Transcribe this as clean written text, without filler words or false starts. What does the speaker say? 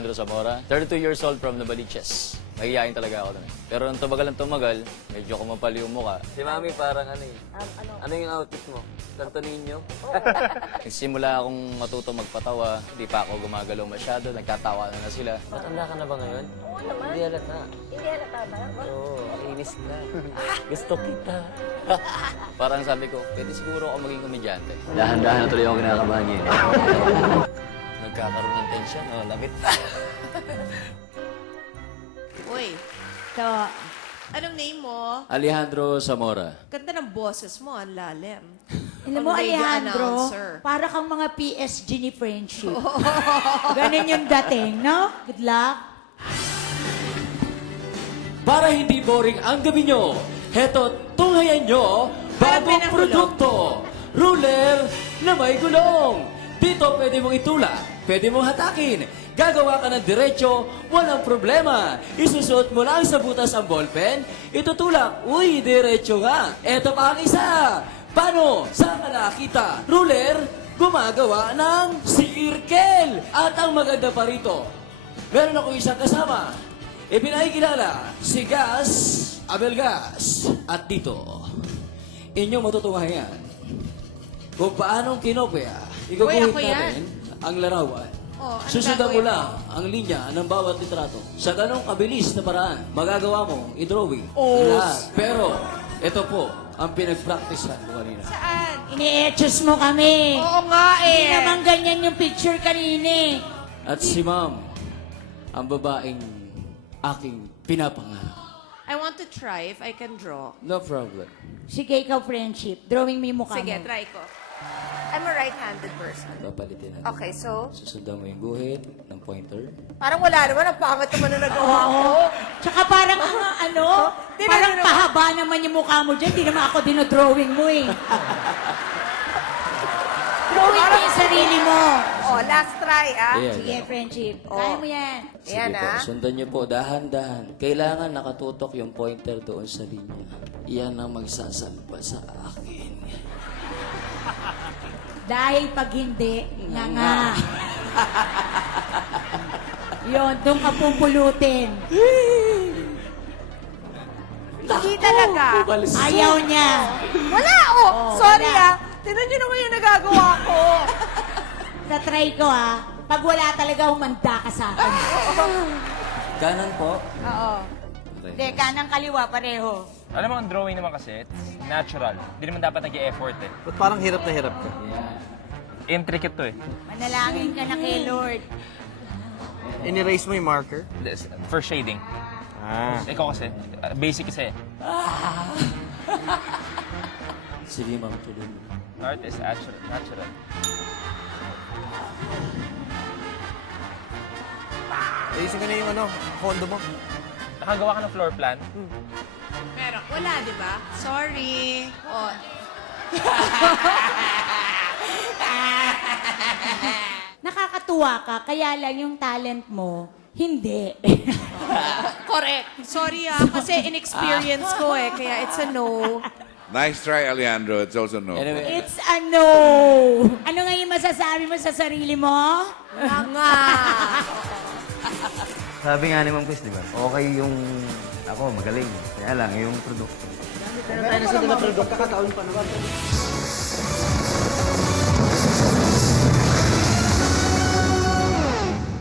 Alejandro Zamora. 32 years old from Novaliches. Mahihayin talaga ako doon. Pero nung tumagal, medyo kumapal yung mukha. Si Mami parang ano eh. Ano yung outfit mo? Santo Niño? Nagsimula akong matuto magpatawa. Hindi pa ako gumagalaw masyado. Nagtatawa na sila. Matanda ka na ba ngayon? Oo naman. Hindi halata. Hindi halata ba? Oo, inis ka. Gusto kita. Parang sabi ko, pwede siguro ako maging komedyante. Dahan-dahan na tuloy ako kinakabahan niya. Nagkakaroon ng tension. Oh, labit. Uy, So, anong name mo? Alejandro Zamora. Ganda ng boses mo, ang lalim. alam mo, Ang radio Alejandro, announcer. para kang mga PSG ni Friendship. Ganun yung dating, no? Good luck. Para hindi boring ang gabi nyo, heto tunghayan nyo, Parang bagong pinahulog. produkto. Ruler na may gulong. Dito pwede mong itula, pwede mong hatakin. Gagawa ka ng diretso, walang problema. Isusuot mo lang sa butas ang ballpen, itutulak, uy, diretso nga. Eto pa ang isa. Paano? Saan ka nakakita? Ruler, gumagawa ng circle. At ang maganda pa rito, meron ako isang kasama. Ipinakikilala si Gas Abel Gas. At dito, inyong matutunghayan kung paanong kinopya. Iguguhit Uy, ako yan. natin ang larawan. Oh, ano Susundan mo gagawin lang ang linya ng bawat litrato. Sa ganong kabilis na paraan, magagawa mo i-drawing Oh. lahat. Pero, ito po ang pinag-practicean ko kanina. Saan? Ini-etchos mo kami. Oo nga Hindi eh. naman ganyan yung picture kanina eh. At si Ma'am, ang babaeng aking pinapangarap. I want to try if I can draw. No problem. Sige, ikaw, Friendship. Drawing mo yung mukha Sige, mo. try ko. I'm a right-handed person. Papalitin natin. Okay, so, Susundan mo yung guhit ng pointer. parang wala naman. Ang pangit naman na nagawa ko. Tsaka parang parang pahaba naman yung mukha mo dyan. Di naman ako dinodrawing mo eh. Drawing mo yung sarili mo. Oh, last try, ah. Ayan. Sige, Friendship. Oh. Kaya mo yan. Sige Ayan, po, ah. sundan niyo po, dahan-dahan. Kailangan nakatutok yung pointer doon sa linya. Iyan ang magsasalba sa akin. Dahil pag hindi, nga. Yun, doon ka pupulutin. Hindi talaga. Umalis. Ayaw niya. Wala, oh. Sorry, wala. ah. Tignan nyo naman yung nagagawa ko. Tatry ko pag wala talaga, humanda ka sa akin. Kanan po. Oo. Hindi, kanang kaliwa, pareho. Alam mo, ang drawing naman kasi, it's natural. Hindi naman dapat nag-e-effort eh. Ba't parang hirap na hirap ka? Intricate to eh. Manalangin ka na kay Lord. In-erase mo yung marker? For shading. Ah. Ikaw kasi, basic kasi. Sige, ma'am, tuloy mo. Art is natural. Ayusin ko na yung kondo mo. Nakagawa ka ng floor plan. Pero wala, di ba? Sorry. Oh, Nakakatuwa ka, kaya lang yung talent mo, hindi. correct. Sorry kasi inexperience ko eh. Kaya it's a no. Nice try, Alejandro. It's also no. Anyway, It's a no. Ano nga yung masasabi mo sa sarili mo? Nga. Sabi nga ni Ma'am Chris, di ba? Okay yung ako, magaling. Kaya lang, yung produkto. Pero tayo na sa produkto. Pagkakataon pa naman.